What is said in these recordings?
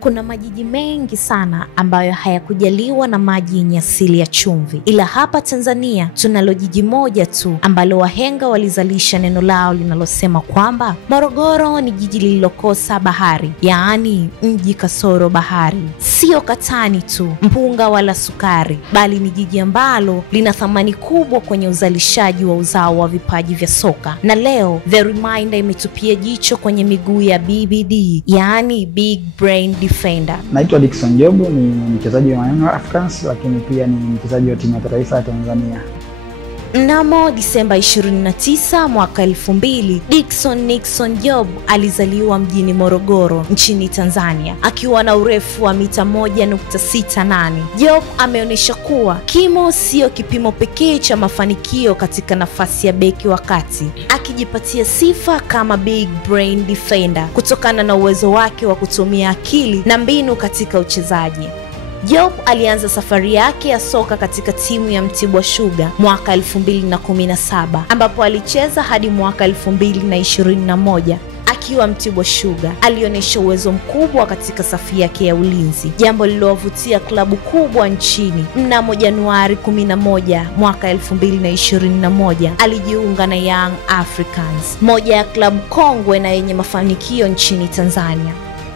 Kuna majiji mengi sana ambayo hayakujaliwa na maji yenye asili ya chumvi, ila hapa Tanzania tunalo jiji moja tu ambalo wahenga walizalisha neno lao linalosema kwamba Morogoro ni jiji lililokosa bahari, yaani mji kasoro bahari. Sio katani tu, mpunga wala sukari, bali ni jiji ambalo lina thamani kubwa kwenye uzalishaji wa uzao wa vipaji vya soka. Na leo The Reminder imetupia jicho kwenye miguu ya BBD, yaani Big Brain Defender. Naitwa Dickson Job, ni mchezaji wa Young Africans, lakini pia ni mchezaji wa timu ya taifa ya Tanzania. Mnamo Disemba 29 mwaka 2000, Dickson Nixon Job alizaliwa mjini Morogoro nchini Tanzania akiwa na urefu wa mita 1.68. Job ameonyesha kuwa kimo sio kipimo pekee cha mafanikio katika nafasi ya beki wa kati, akijipatia sifa kama Big Brain Defender kutokana na uwezo wake wa kutumia akili na mbinu katika uchezaji. Job alianza safari yake ya soka katika timu ya Mtibwa Sugar mwaka 2017 ambapo alicheza hadi mwaka 2021. Akiwa Mtibwa Sugar alionyesha uwezo mkubwa katika safu yake ya ulinzi, jambo lililovutia klabu kubwa nchini. Mnamo Januari 11 mwaka 2021 alijiunga na Young Africans, moja ya klabu kongwe na yenye mafanikio nchini Tanzania.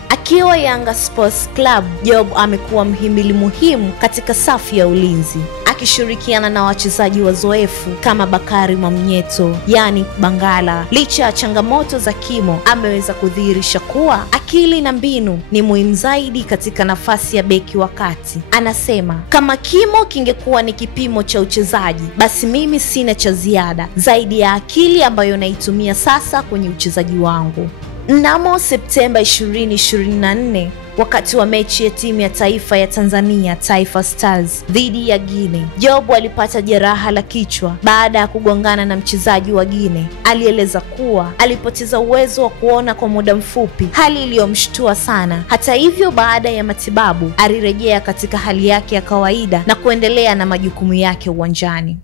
Akiwa Yanga Sports Club, Job amekuwa mhimili muhimu katika safu ya ulinzi, akishirikiana na wachezaji wazoefu kama Bakari Mwamnyeto, yani Bangala. Licha ya changamoto za kimo, ameweza kudhihirisha kuwa akili na mbinu ni muhimu zaidi katika nafasi ya beki wa kati. Anasema, kama kimo kingekuwa ni kipimo cha uchezaji, basi mimi sina cha ziada zaidi ya akili ambayo naitumia sasa kwenye uchezaji wangu. Mnamo Septemba 2024, wakati wa mechi ya timu ya taifa ya Tanzania Taifa Stars dhidi ya Guinea, Job alipata jeraha la kichwa baada ya kugongana na mchezaji wa Guinea. Alieleza kuwa alipoteza uwezo wa kuona kwa muda mfupi, hali iliyomshtua sana. Hata hivyo, baada ya matibabu alirejea katika hali yake ya kawaida na kuendelea na majukumu yake uwanjani.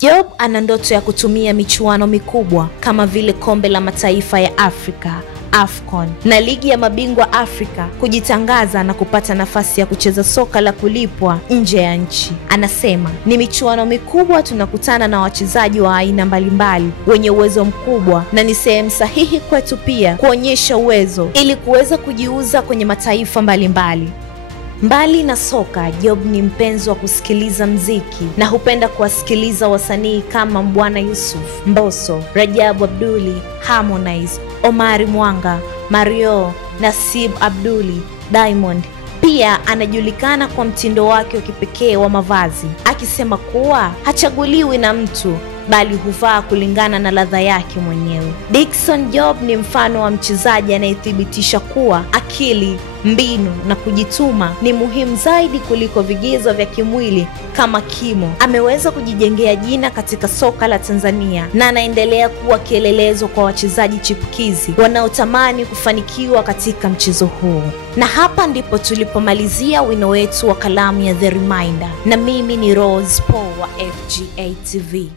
Job ana ndoto ya kutumia michuano mikubwa kama vile Kombe la Mataifa ya Afrika, AFCON, na Ligi ya Mabingwa Afrika kujitangaza na kupata nafasi ya kucheza soka la kulipwa nje ya nchi. Anasema, ni michuano mikubwa, tunakutana na wachezaji wa aina mbalimbali wenye uwezo mkubwa, na ni sehemu sahihi kwetu pia kuonyesha uwezo ili kuweza kujiuza kwenye mataifa mbalimbali. Mbali na soka, Job ni mpenzi wa kusikiliza mziki na hupenda kuwasikiliza wasanii kama Mbwana Yusuf, Mbosso, Rajabu Abduli, Harmonize, Omari Mwanga, Mario, Nasib Abduli, Diamond. Pia anajulikana kwa mtindo wake wa kipekee wa mavazi, akisema kuwa hachaguliwi na mtu bali huvaa kulingana na ladha yake mwenyewe. Dickson Job ni mfano wa mchezaji anayethibitisha kuwa akili, mbinu na kujituma ni muhimu zaidi kuliko vigezo vya kimwili kama kimo. Ameweza kujijengea jina katika soka la Tanzania na anaendelea kuwa kielelezo kwa wachezaji chipukizi wanaotamani kufanikiwa katika mchezo huu. Na hapa ndipo tulipomalizia wino wetu wa kalamu ya The Reminder, na mimi ni Rose Paul wa FGA TV.